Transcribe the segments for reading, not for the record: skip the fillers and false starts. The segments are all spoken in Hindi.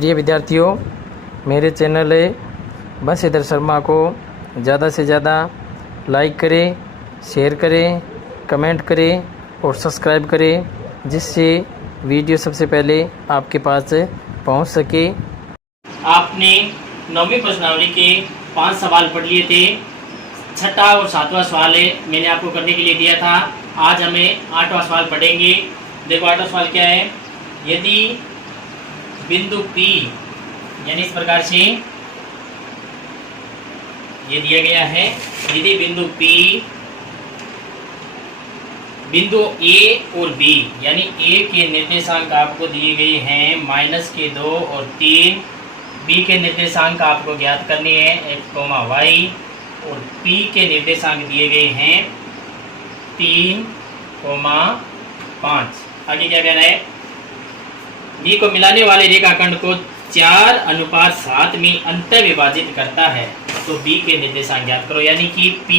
प्रिय विद्यार्थियों, मेरे चैनल बंशीधर शर्मा को ज़्यादा से ज़्यादा लाइक करें, शेयर करें, कमेंट करें और सब्सक्राइब करें, जिससे वीडियो सबसे पहले आपके पास पहुंच सके। आपने 9वीं प्रश्नावली के 5 सवाल पढ़ लिए थे। छठा और 7वां सवाल मैंने आपको करने के लिए दिया था। आज हमें 8वां सवाल पढ़ेंगे। देखो 8वां सवाल क्या है। यदि बिंदु P, यानी इस प्रकार से ये दिया गया है, यदि बिंदु P बिंदु A और B, यानी A के निर्देशांक आपको दिए गए हैं -2 और 3, B के निर्देशांक आपको ज्ञात करने हैं x, y और P के निर्देशांक दिए गए हैं 3, 5। आगे क्या कह रहा है। B को मिलाने वाले रेखाखंड को 4:7 में अंतर विभाजित करता है, तो B के निर्देशांक ज्ञात करो। यानी कि P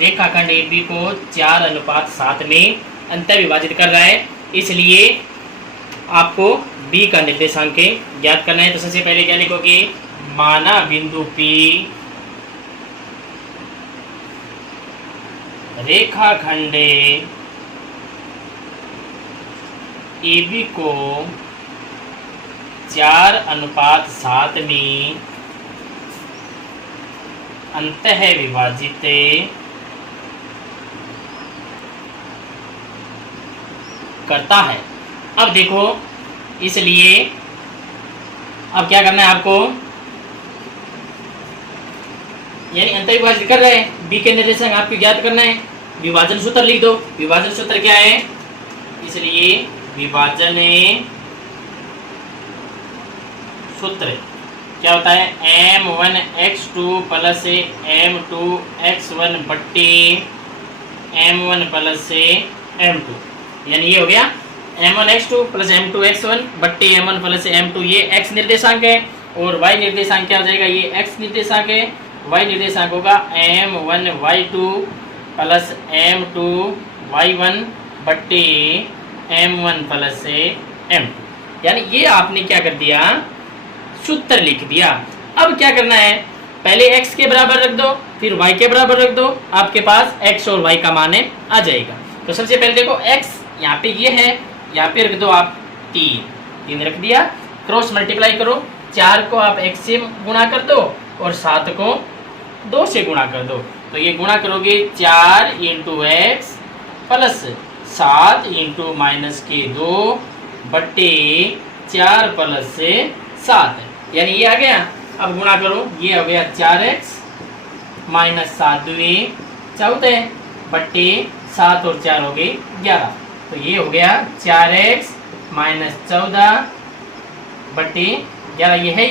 रेखाखंड AB को 4:7 में अंतर विभाजित कर रहा है, इसलिए आपको B का निर्देशांक ज्ञात करना है। तो सबसे पहले क्या लिखोगे, माना बिंदु P रेखाखंड AB को 4:7 में अंतः विभाजित करता है। अब देखो, इसलिए अब क्या करना है आपको, यानी अंतः विभाजित कर रहे हैं, बी के निर्देशांक आपको ज्ञात करना है। विभाजन सूत्र लिख दो। विभाजन सूत्र क्या है, इसलिए विभाजन सूत्र क्या होता है, m1x2 प्लस m2x1 बट्टे m1 प्लस m2, यानी ये हो गया m1x2 प्लस m2x1 बट्टे m1 प्लस m2। ये x निर्देशांक है और y निर्देशांक क्या हो जाएगा, ये x निर्देशांक है। y निर्देशांक होगा m1y2 प्लस m2y1 बट्टे m1 प्लस m2। यानी ये आपने क्या कर दिया, सूत्र लिख दिया। अब क्या करना है, पहले x के बराबर रख दो, फिर y के बराबर रख दो, आपके पास x और y का मान आ जाएगा। तो सबसे पहले देखो x यहाँ पे ये है, यहाँ पे रख दो आप 3 रख दिया। क्रॉस मल्टीप्लाई करो, 4 को आप x से गुणा कर दो और 7 को 2 से गुणा कर दो। तो ये गुणा करोगे 4 × x प्लस 7 × -2 बट्टे 4 प्लस 7, यानी ये आ गया। अब गुणा करो, ये हो गया 4x -7 × 14 बट्टे 7 और 4 हो गए 11। तो ये हो गया 4x -14 बट्टे 11, ये है।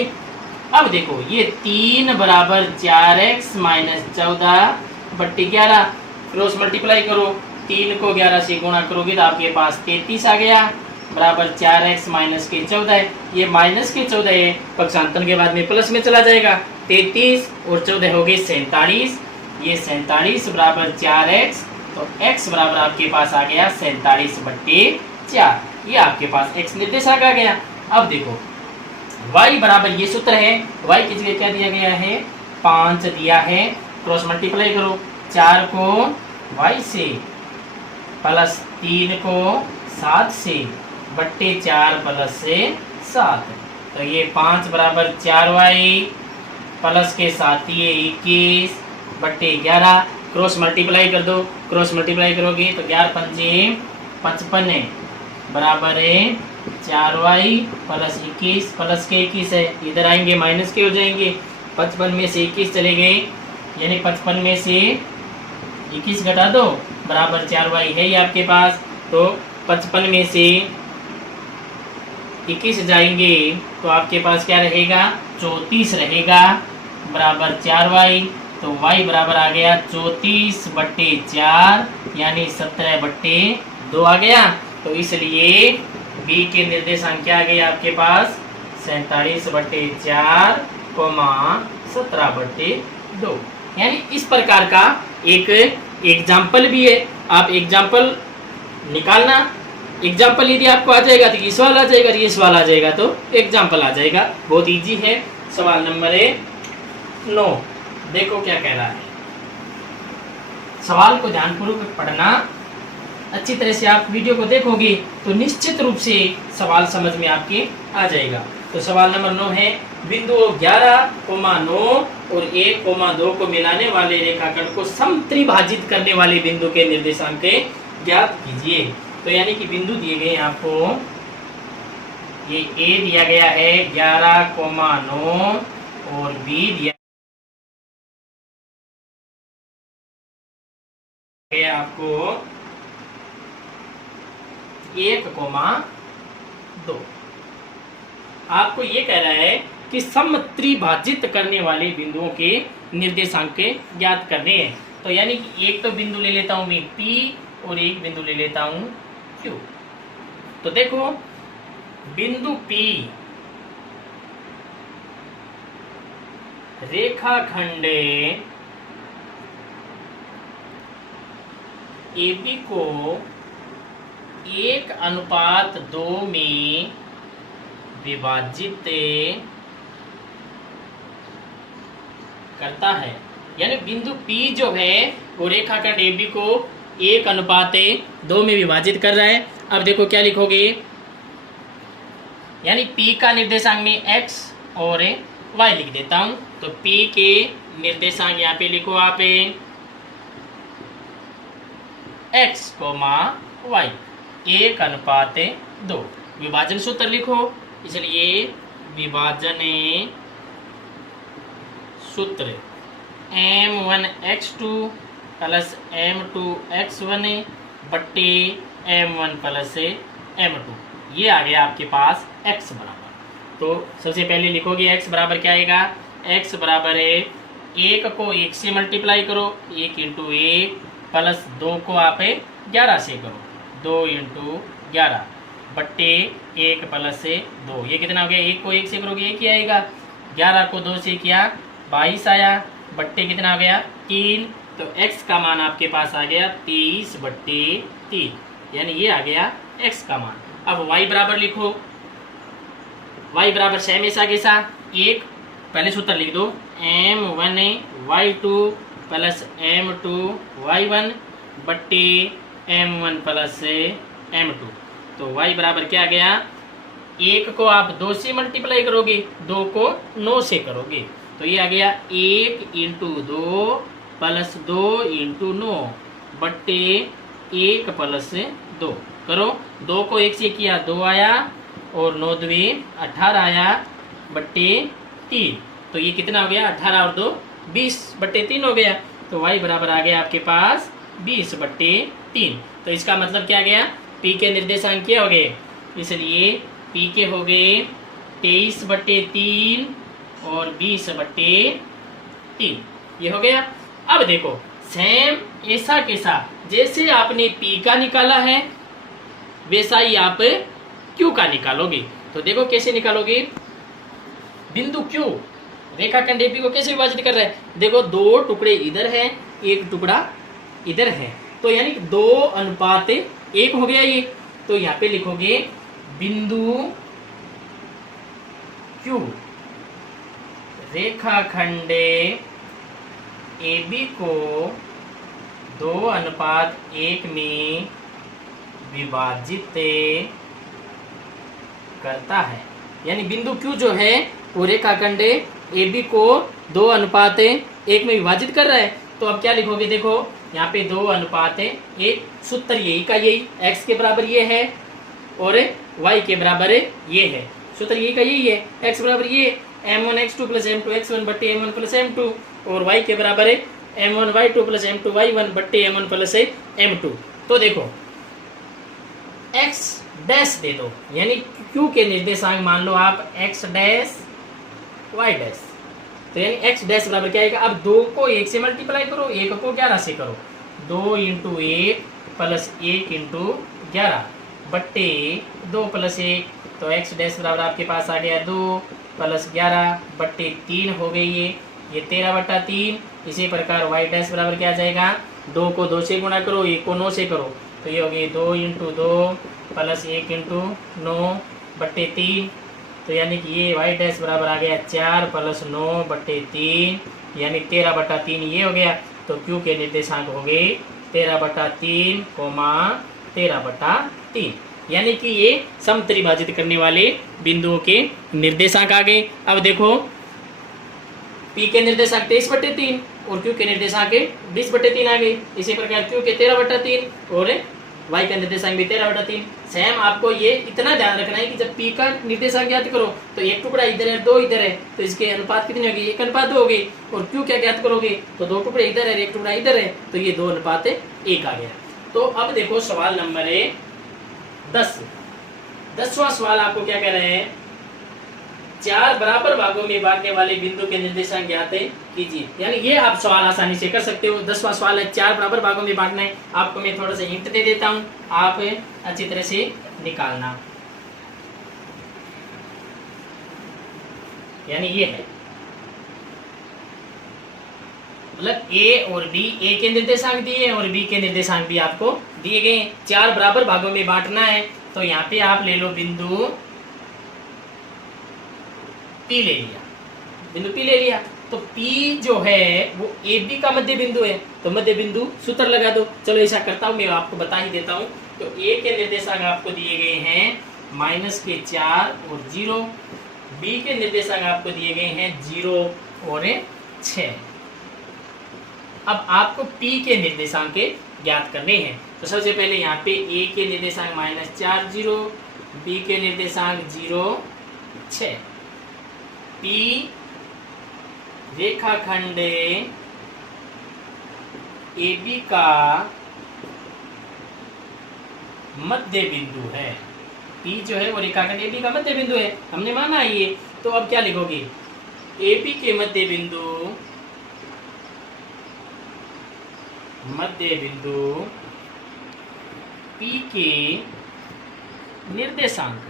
अब देखो ये 3 बराबर 4x -14 बट्टे 11, क्रॉस मल्टीप्लाई करो, 3 को 11 से गुणा करोगे तो आपके पास 33 आ गया, बराबर 4x -14। ये -14 है, पक्षांतर के बाद में प्लस में चला जाएगा। 33 और 14 हो गए 47, ये 47 बराबर 4x, तो x बराबर आपके पास आ गया 47 बट्टे 4। ये आपके पास x निर्देशांक आ गया। अब देखो y बराबर, ये सूत्र है, y की जगह क्या दिया गया है, 5 दिया है। क्रॉस मल्टीप्लाई करो, 4 को y से प्लस 3 को 7 से बट्टे 4 प्लस से 7। तो ये 5 बराबर 4y प्लस के साथ ये 21 बट्टे 11। क्रॉस मल्टीप्लाई कर दो, क्रॉस मल्टीप्लाई करोगे तो 11 पंजे 55 बराबर है 4y प्लस 21, प्लस के 21 है, इधर आएंगे माइनस के हो जाएंगे। 55 में से 21 चले गए, यानी 55 में से 21 घटा दो, बराबर 4y है ये आपके पास। तो 55 में से 21 जाएंगे तो आपके पास क्या रहेगा, 34 रहेगा, बराबर 4y। तो y बराबर आ गया 34 बट्टे 4, यानी 17 बट्टे 2 आ गया। तो इसलिए b के निर्देशांक क्या आ गया आपके पास, 47 बट्टे 4, 17 बट्टे 2। यानी इस प्रकार का एक एग्जाम्पल भी है, आप एग्जाम्पल निकालना एग्जाम्पल यदि आपको आ जाएगा तो ये सवाल आ जाएगा, ये सवाल आ जाएगा तो एग्जाम्पल आ जाएगा। बहुत इजी है। सवाल नंबर 9 देखो क्या कह रहा है। सवाल को ध्यानपूर्वक पढ़ना, अच्छी तरह से आप वीडियो को देखोगे तो निश्चित रूप से सवाल समझ में आपके आ जाएगा। तो सवाल नंबर 9 है, बिंदु 11,9 और 1,2 को मिलाने वाले रेखाखंड को समत्रिभाजित करने वाले बिंदु के निर्देशांक ज्ञात कीजिए। तो यानी कि बिंदु दिए गए हैं आपको, ये ए दिया गया है 11,9 और बी दिया गया आपको 1,2। आपको ये कह रहा है कि समत्रिभाजित करने वाले बिंदुओं के निर्देशांक ज्ञात करने हैं। तो यानी कि एक तो बिंदु ले लेता हूं मैं P और एक बिंदु ले लेता हूं Q। तो देखो बिंदु P रेखाखंड AB को 1:2 में विभाजित करता है। यानी बिंदु P जो है वो रेखाखंड AB को 1:2 में विभाजित कर रहा है। अब देखो क्या लिखोगे, यानी P का निर्देशांक में x और y लिख देता हूं। तो P के निर्देशांक यहाँ पे लिखो आप x, y 1:2। विभाजन सूत्र लिखो, इसलिए विभाजन सूत्र m1x2 प्लस m2x1 बट्टे m1 प्लस m2। ये आ गया आपके पास x बराबर। तो सबसे पहले लिखोगे x बराबर क्या आएगा, x बराबर है 1 को 1 से मल्टीप्लाई करो, 1 × 1 प्लस 2 को आप 11 से करो, 2 × 11 बट्टे 1 प्लस 2। ये कितना हो गया, 1 को 1 से करोगे 1 ही आएगा, 11 को 2 से किया 22 आया, बट्टे कितना हो गया 3। तो x का मान आपके पास आ गया 23/3, यानी ये आ गया x का मान। अब y बराबर लिखो, y बराबर सेम ऐसा कैसा, एक पहले सूत्र लिख दो m1 y2 plus m2 y1 बट्टे m1 प्लस m2। तो y बराबर क्या आ गया, 1 को आप 2 से मल्टीप्लाई करोगे, 2 को 9 से करोगे, तो ये आ गया 1 × 2 प्लस 2 × 9 बट्टे 1 प्लस 2 करो। 2 को 1 से किया 2 आया और 9 2 18 आया बट्टे 3। तो ये कितना हो गया, 18 और 2 20/3 हो गया। तो y बराबर आ गया आपके पास 20/3। तो इसका मतलब क्या गया, P के निर्देशांक क्या हो गए, इसलिए P के हो गए 23/3 और 20/3। ये हो गया। अब देखो सेम ऐसा कैसा, जैसे आपने P का निकाला है वैसा ही आप Q का निकालोगे। तो देखो कैसे निकालोगे, बिंदु Q रेखाखंड AP को कैसे विभाजित कर रहा है, देखो 2 टुकड़े इधर है, 1 टुकड़ा इधर है, तो यानी 2:1 हो गया ये। तो यहाँ पे लिखोगे बिंदु Q रेखाखंड AB को 2:1 में विभाजित करता है। यानी बिंदु Q जो है वो रेखाखंड AB को 2:1 में विभाजित कर रहा है। तो अब क्या लिखोगे, देखो यहाँ पे 2:1, सूत्र यही का यही, x के बराबर ये है और y के बराबर ये है, सूत्र यही का यही है। x बराबर ये m1x2 प्लस m2x1 बट्टे m1 प्लस m2 और y के बराबर है m1y2 प्लस m2y1 बट्टे m1 प्लस m2। तो देखो x डैश दे दो, यानी q के निर्देशांक मान लो आप x डैश y डैश, तो यानी x डैश बराबर क्या आएगा, अब 2 को 1 से मल्टीप्लाई करो, 1 को 11 से करो, 2 × 1 प्लस 1 × 11 बट्टे 2 प्लस 1। तो x डैश बराबर आपके पास आ गया 2 प्लस 11 बट्टे 3 हो गई ये 13/3। इसी प्रकार y डैश बराबर क्या आ जाएगा, 2 को 2 से गुणा करो, 1 को 9 से करो, तो ये हो गई 2 इंटू 2 प्लस 1 इंटू 9 बट्टे 3। तो यानी कि ये वाई डैश बराबर आ गया 4 प्लस 9 बट्टे 3, यानी 13 बटा 3 ये हो गया। तो क्यू के निर्देशांक हो गए 13 बटा 3 कोमा 13 बटा 3, यानी कि ये समत्रिभाजित करने वाले बिंदुओं के निर्देशांक आ गए। अब देखो पी के निर्देशांक 23 बटे 3 और क्यू के निर्देशांक 20 बटे 3 आ गए। इसी प्रकार क्यू के 13 बटा 3 और वाई का निर्देशांक भी 13 बटा 3। सेम आपको ये इतना ध्यान रखना है कि जब पी का निर्देशांक ज्ञात करो तो एक टुकड़ा इधर है 2 इधर है, तो इसके अनुपात कितनी होगी 1 अनुपात 2 होगी। और क्यू क्या ज्ञात करोगे तो 2 टुकड़े इधर है 1 टुकड़ा इधर है, तो ये 2 अनुपात 1 आ गया। तो अब देखो सवाल नंबर 10वां सवाल आपको क्या कह रहे हैं, 4 बराबर भागों में बांटने वाले बिंदु के निर्देशांक ज्ञात कीजिए। यानी ये आप सवाल आसानी से कर सकते हो। 10वां सवाल है 4 बराबर भागों में बांटना है। आपको मैं थोड़ा सा हिंट दे देता हूँ, आप अच्छी तरह से निकालना। यानी ये है मतलब ए और बी, ए के निर्देशांक दिए और बी के निर्देशांक भी आपको दिए गए। 4 बराबर भागों में बांटना है, तो यहाँ पे आप ले लो बिंदु पी ले लिया, बिंदु पी ले लिया। तो पी जो है वो ए बी का मध्य बिंदु है, तो मध्य बिंदु सूत्र लगा दो। चलो ऐसा करता हूँ, मैं आपको बता ही देता हूँ। तो ए के निर्देशांक आपको दिए गए हैं -4 और 0, बी के निर्देशांक आपको दिए गए हैं 0 और 6। अब आपको पी के निर्देशांक ज्ञात करने हैं। तो सबसे पहले यहाँ पे ए के निर्देशांक -4 0, बी के निर्देशांक 0 6। पी रेखाखंड ए बी का मध्य बिंदु है। पी जो है वो रेखाखंड ए बी का मध्य बिंदु है, हमने माना है ये। तो अब क्या लिखोगे, ए बी के मध्य बिंदु पी के निर्देशांक।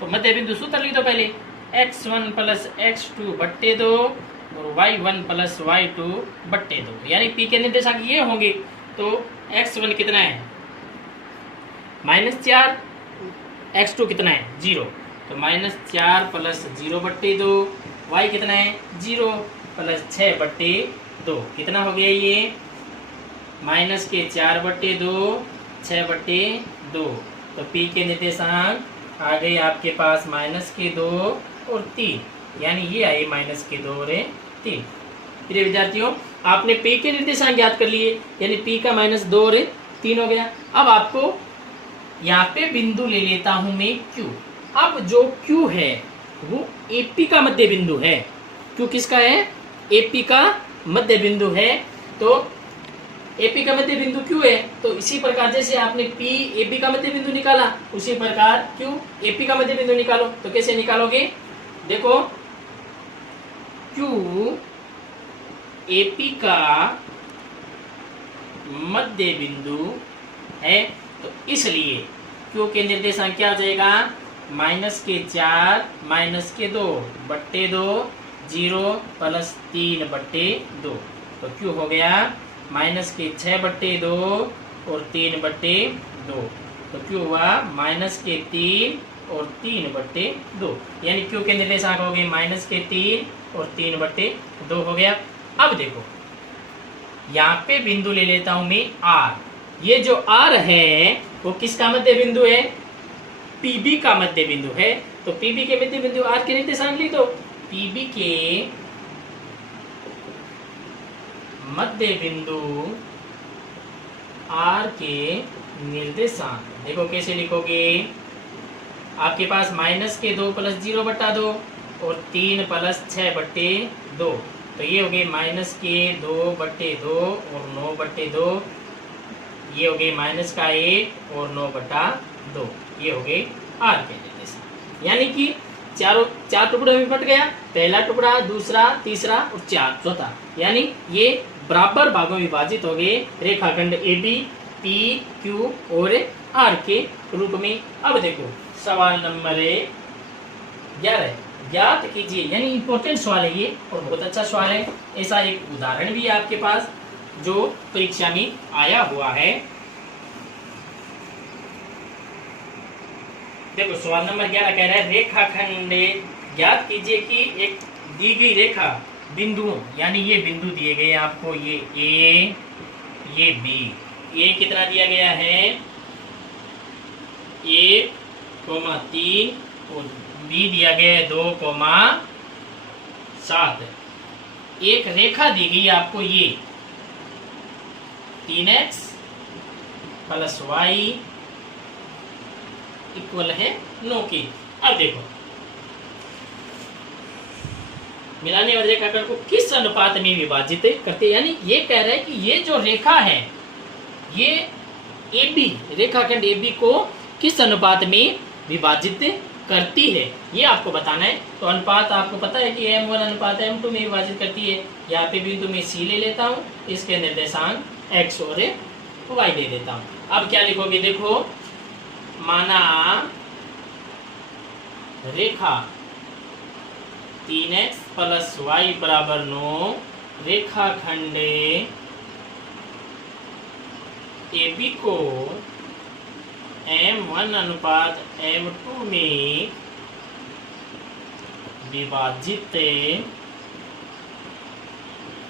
तो मध्य बिंदु सूत्र लिख दो पहले, x1 प्लस x2 बट्टे 2 और y1 प्लस y2 बट्टे 2, यानी पी के निर्देशांक ये होंगे। तो x1 कितना है -4, x2 कितना है 0, तो -4 प्लस 0 बट्टे 2, y कितना है 0 प्लस 6 बट्टे 2, कितना हो गया ये -4 बट्टे 2 6 बट्टे 2। तो पी के निर्देशांक आ गए आपके पास -2 और 3, यानी ये आए -2 और 3। प्रिय विद्यार्थियों, आपने पी के निर्देशांक ज्ञात कर लिए, यानी पी का -2 और 3 हो गया। अब आपको यहाँ पे बिंदु ले लेता हूं मैं Q। अब जो Q है वो एपी का मध्य बिंदु है। Q किसका है, एपी का मध्य बिंदु है। तो एपी का मध्य बिंदु Q है, तो इसी प्रकार जैसे आपने P एपी का मध्य बिंदु निकाला, उसी प्रकार Q एपी का मध्य बिंदु निकालो। तो कैसे निकालोगे, देखो Q एपी का मध्य बिंदु है, तो इसलिए Q के निर्देशांक क्या हो जाएगा, -4 -2 बट्टे 2 0 प्लस 3 बट्टे 2। तो Q हो गया -6 बट्टे 2 और 3 बट्टे 2। तो Q हुआ -3 और 3 बट्टे 2, यानी Q के निर्देशांक हो गए -3 और 3 बट्टे 2 हो गया। अब देखो यहाँ पे बिंदु ले लेता हूं मैं R। ये जो R है वो किसका मध्य बिंदु है, PB का मध्य बिंदु है। तो PB के मध्य बिंदु R के निर्देशांक लिख दो। PB के मध्य बिंदु R के निर्देशांक देखो कैसे लिखोगे, आपके पास -2 प्लस 0 बट्टा 2 और 3 प्लस 6 बट्टे 2। तो ये हो गए -2 बट्टे 2 और 9 बट्टे 2, ये हो गए -1 और 9 बट्टा 2, ये हो गए R के निर्देशांक। यानी कि चार टुकड़ों में बट गया, पहला टुकड़ा, दूसरा, तीसरा और चौथा, यानी ये बराबर भागों में विभाजित हो गए रेखाखंड AB P Q और R के रूप में। अब देखो सवाल नंबर 11, ज्ञात कीजिए, यानी इंपॉर्टेंट सवाल है ये और बहुत अच्छा सवाल है। ऐसा एक उदाहरण भी है आपके पास जो परीक्षा में आया हुआ है। देखो सवाल नंबर 11 कह रहा है रेखाखंड ज्ञात कीजिए कि एक दी गई रेखा बिंदुओं, यानी ये बिंदु दिए गए आपको, ये ए, ये बी। ए कितना दिया गया है 1,3 और बी दिया गया है 2,7। एक रेखा दी गई आपको ये 3x प्लस वाई इक्वल है 9 की। अब देखो मिलाने वाले रेखाखंड को किस अनुपात में विभाजित करते हैं, यानी ये कह रहा है कि ये जो रेखा है ये AB रेखाखंड AB को किस अनुपात में विभाजित करती है, ये आपको बताना है। तो अनुपात आपको पता है कि M1 अनुपात M2 में विभाजित करती है। यहाँ पे बिंदु में C ले लेता हूँ, इसके निर्देशांक X और Y ले देता हूँ। अब क्या लिखोगे, देखो माना रेखा 3x प्लस वाई बराबर 9 रेखाखंड AB को M1 अनुपात M2 में विभाजित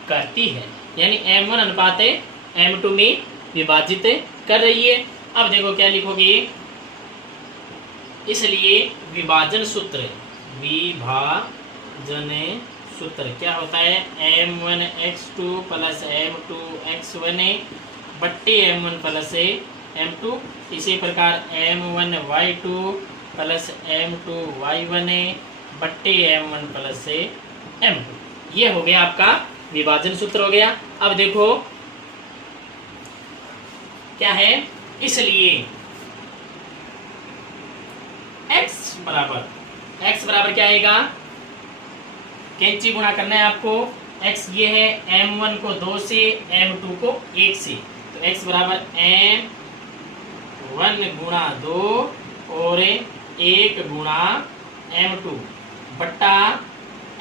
करती है, यानी M1 अनुपात M2 में विभाजित कर रही है। अब देखो क्या लिखोगे, इसलिए विभाजन सूत्र, विभाजन सूत्र क्या होता है M1x2 प्लस M2x1 बट्टे M1 प्लस M2। इसी प्रकार M1y2 प्लस M2y1 बट्टे M1 प्लस M2। ये हो गया आपका विभाजन सूत्र हो गया। अब देखो क्या है, इसलिए x बराबर क्या आएगा, कैंची गुणा करना है आपको। x ये है M1 को 2 से M2 को 1 से, तो x बराबर M1 गुणा 2 और 1 गुणा M2 बट्टा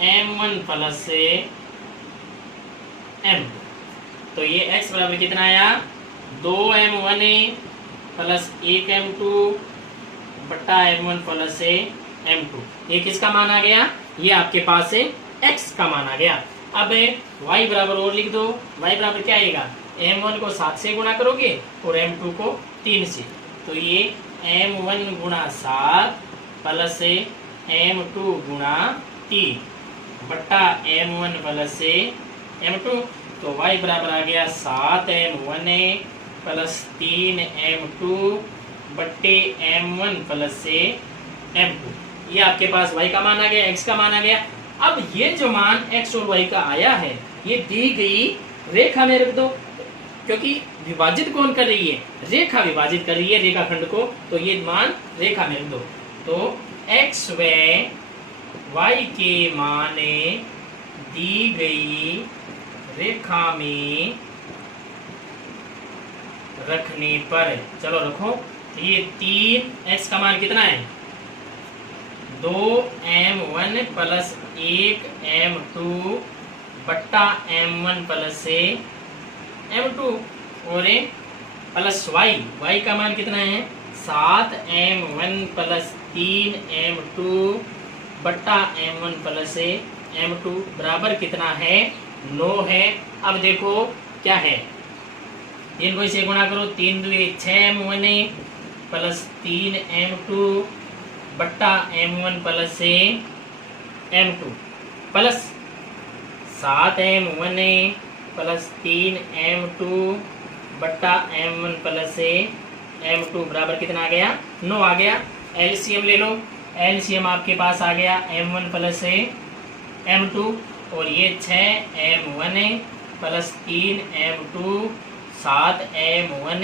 M1 प्लस M2। तो ये x बराबर कितना आया 2M1 प्लस 1M2 बट्टा M1 प्लस M2। ये किसका मान आ गया, ये आपके पास है x का मान आ गया। अब y बराबर और लिख दो, y बराबर क्या आएगा, M1 को 7 से गुणा करोगे और M2 को 3 से, तो ये M1 गुणा 7 प्लस M2 गुणा 3 बट्टा M1 प्लस M2। तो y बराबर आ गया 7M1 प्लस 3M2 बट्टे M1 प्लस M2। ये आपके पास y का मान आ गया, x का मान आ गया। अब ये जो मान x और y का आया है ये दी गई रेखा में रख दो, क्योंकि विभाजित कौन कर रही है, रेखा विभाजित कर रही है रेखाखंड को, तो ये मान रेखा में रख दो। तो x व y के मान दी गई रेखा में रखने पर, चलो रखो, ये 3x का मान कितना है 2M1 प्लस 1M2 बट्टा M1 प्लस M2 और प्लस y का मान कितना है 7M1 प्लस 3M2 बट्टा M1 प्लस M2 बराबर कितना है 9 है। अब देखो क्या है, इनको इसे गुणा करो, 3 2 6M1 प्लस 3M2 बट्टा M1 plus M2 plus 7M1 plus 3M2 बट्टा M1 प्लस M2 बराबर कितना आ गया 9 आ गया। एलसीएम ले लो, एलसीएम आपके पास आ गया M1 प्लस M2 और ये 6M1 plus 3M2 7M1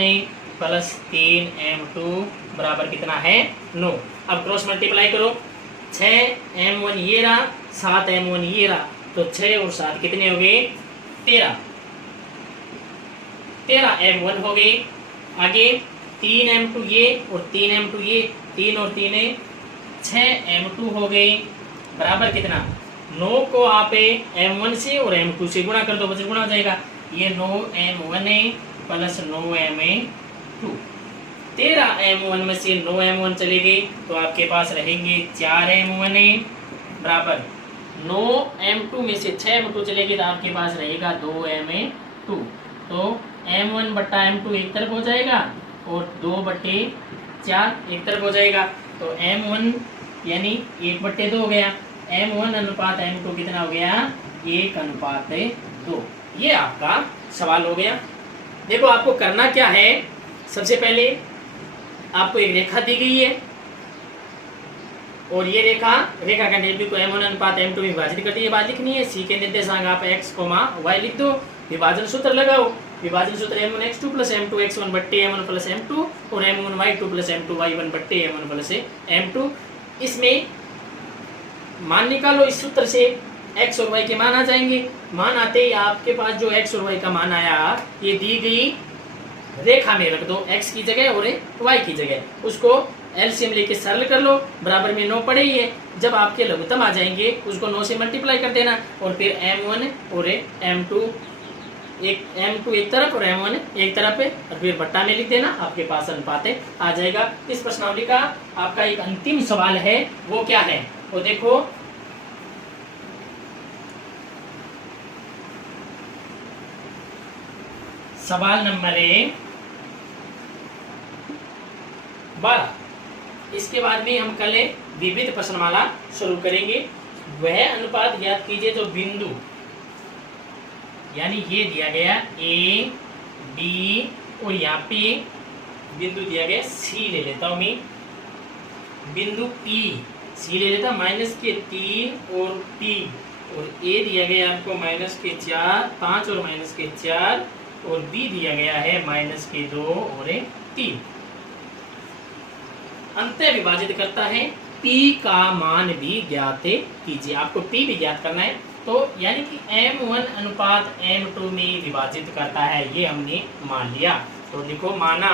plus 3M2 बराबर कितना है 9। अब क्रॉस मल्टीप्लाई करो, 6M1 ये रहा 7M1 ये रहा, तो 6 और 7 कितने हो गए 13M1 हो गए। आगे 3M2 ये और 3M2 ये, 3 और 3 6M2 हो गए बराबर कितना 9 को आप M1 से और M2 से गुणा कर दो, बस गुणा हो जाएगा। ये 9M1 प्लस 9M2 13m1 में से 9m1 चले गए तो आपके पास रहेंगे 4m1 बराबर 9m2 में से 6m2 चले गए तो आपके पास रहेगा 2m2। तो m1 बट्टा m2 एक तरफ हो जाएगा और 2/4 एक तरफ हो जाएगा। तो m1 यानी 1/2 हो गया। m1 अनुपात m2 कितना हो गया? 1:2। ये आपका सवाल हो गया। देखो आपको करना क्या है, सबसे पहले आपको एक रेखा दी गई है और ये रेखा खंड AB को m1 अनुपात m2 में विभाजित करती है, बात लिखनी है। सी के निर्देशांक आप x, y लिख दो, विभाजन सूत्र लगाओ। विभाजन सूत्र m1x2 प्लस m2x1 बट्टे m1 प्लस m2 और m1y2 प्लस m2y1 बट्टे m1 प्लस m2। इसमें मान निकालो, इस सूत्र से x और y के मान आ जाएंगे। मान आते ही आपके पास जो x और y का मान आया, ये दी गई रेखा में रख दो, x की जगह और y की जगह। उसको एलसीएम लेके सरल कर लो, बराबर में 9 पड़े ही है। जब आपके लघुत्तम आ जाएंगे उसको 9 से मल्टीप्लाई कर देना और फिर m1 और m2 एक तरफ और m1 एक तरफ है और फिर बट्टा में लिख देना, आपके पास अनुपात आ जाएगा। इस प्रश्नावली का आपका एक अंतिम सवाल है, वो क्या है वो देखो। सवाल नंबर 12। इसके बाद में हम कल विविध प्रश्नमाला शुरू करेंगे। वह अनुपात ज्ञात कीजिए जो बिंदु, यानी ये दिया गया A, B और यहाँ पे बिंदु दिया गया C ले लेता हूं मैं, बिंदु P C ले लेता, -3 और P और A दिया गया आपको -4 5 और -4 और B दिया गया है -2 और 3। अंत विभाजित करता है, P का मान भी ज्ञात कीजिए। आपको P भी ज्ञात करना है, तो यानी कि m1 अनुपात m2 में विभाजित करता है, ये हमने मान लिया। तो लिखो, माना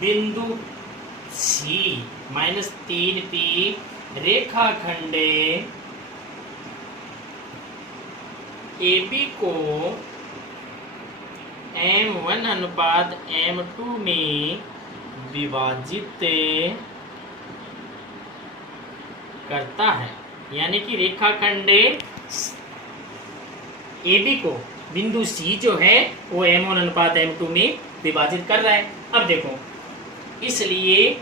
बिंदु C -3P रेखाखंड AB को m1 अनुपात m2 में विभाजित करता है, यानी कि रेखाखंड AB को बिंदु C जो है वो m1 अनुपात m2 में विभाजित कर रहा है। अब देखो, इसलिए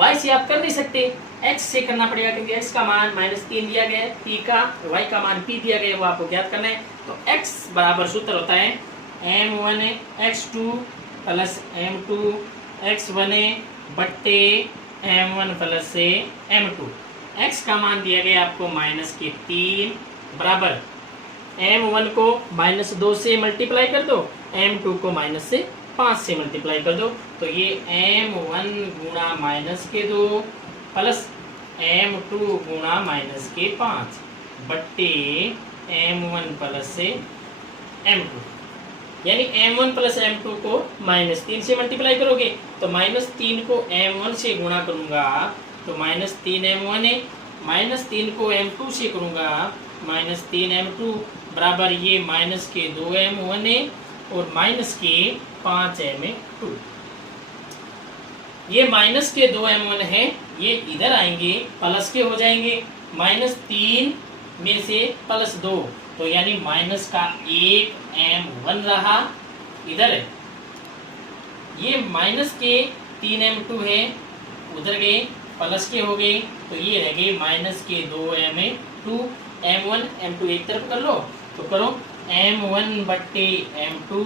y से आप कर नहीं सकते, x से करना पड़ेगा, क्योंकि x का मान -3 दिया गया है, p का y का मान p दिया गया है, वो आपको ज्ञात करना है। तो x बराबर सूत्र होता है m1x2 प्लस m2 x1 बट्टे m1 प्लस m2। x का मान दिया गया आपको -3 बराबर m1 को -2 से मल्टीप्लाई कर दो, m2 को -5 से मल्टीप्लाई कर दो, तो ये m1 गुणा -2 प्लस m2 गुणा -5 बट्टे m1 प्लस m2, यानी m1 प्लस m2 को -3 से मल्टीप्लाई करोगे तो -3 को m1 से गुणा करूंगा तो -3m1 है, -3 को m2 से करूंगा -3m2 बराबर ये -2m1 है और -5m2। ये -2m1 है, ये इधर आएंगे प्लस के हो जाएंगे, -3 में से +2 तो यानी -1m1 रहा इधर है। ये -3m2 है, उधर गए प्लस के हो गए तो ये रह गए -2m2। m1 m2 एक तरफ कर लो तो करो m1 बट्टे m2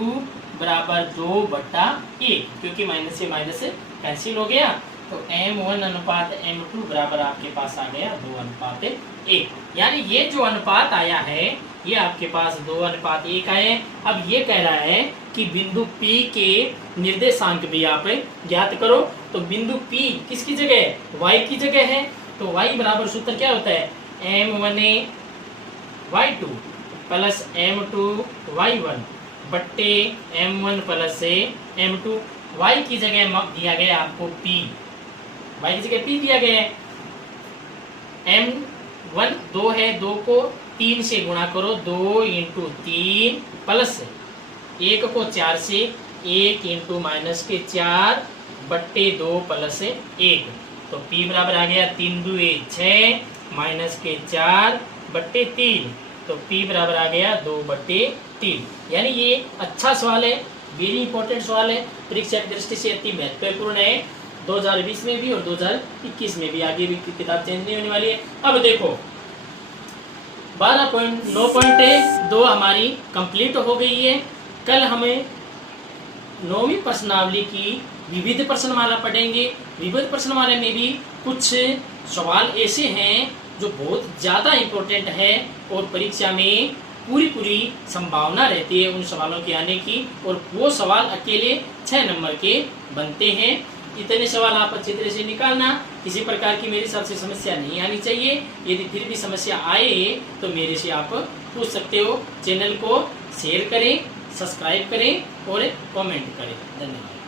बराबर 2/1, क्योंकि माइनस से माइनस कैंसिल हो गया तो m1 अनुपात m2 बराबर आपके पास आ गया 2:1। यानी ये जो अनुपात आया है ये आपके पास 2:1 आए। अब ये कह रहा है कि बिंदु P के निर्देशांक भी आप ज्ञात करो। तो बिंदु P किसकी जगह है? y की जगह है। तो y बराबर सूत्र क्या होता है? m1 y2 plus m2 y1 बट्टे m1 प्लस m2। y की जगह दिया गया आपको p, y की जगह p दिया गया है। m1 2 है, 2 को 3 से गुणा करो, 2 × 3 प्लस 1 को 4 से 1 इंटू माइनस के 4 बट्टे 2 प्लस 1। तो P बराबर आ गया 3 दूए 6 माइनस के 4 बट्टे 3। तो P बराबर आ गया 2 बट्टे 3। यानी ये अच्छा सवाल है, वेरी इंपॉर्टेंट सवाल है, परीक्षा की दृष्टि से अति महत्वपूर्ण है। 2020 में भी और 2021 में भी, आगे भी किताब चेंज नहीं होने वाली है। अब देखो 12.9.2 हमारी कंप्लीट हो गई है। कल हमें 9वीं प्रश्नावली की विविध प्रश्नमाला पढ़ेंगे। विविध प्रश्नमाला में भी कुछ सवाल ऐसे हैं जो बहुत ज़्यादा इम्पोर्टेंट है और परीक्षा में पूरी संभावना रहती है उन सवालों के आने की, और वो सवाल अकेले 6 नंबर के बनते हैं। इतने सवाल आप अच्छी तरह से निकालना, किसी प्रकार की मेरे हिसाब से समस्या नहीं आनी चाहिए। यदि फिर भी समस्या आए तो मेरे से आप पूछ सकते हो। चैनल को शेयर करें, सब्सक्राइब करें और कमेंट करें। धन्यवाद।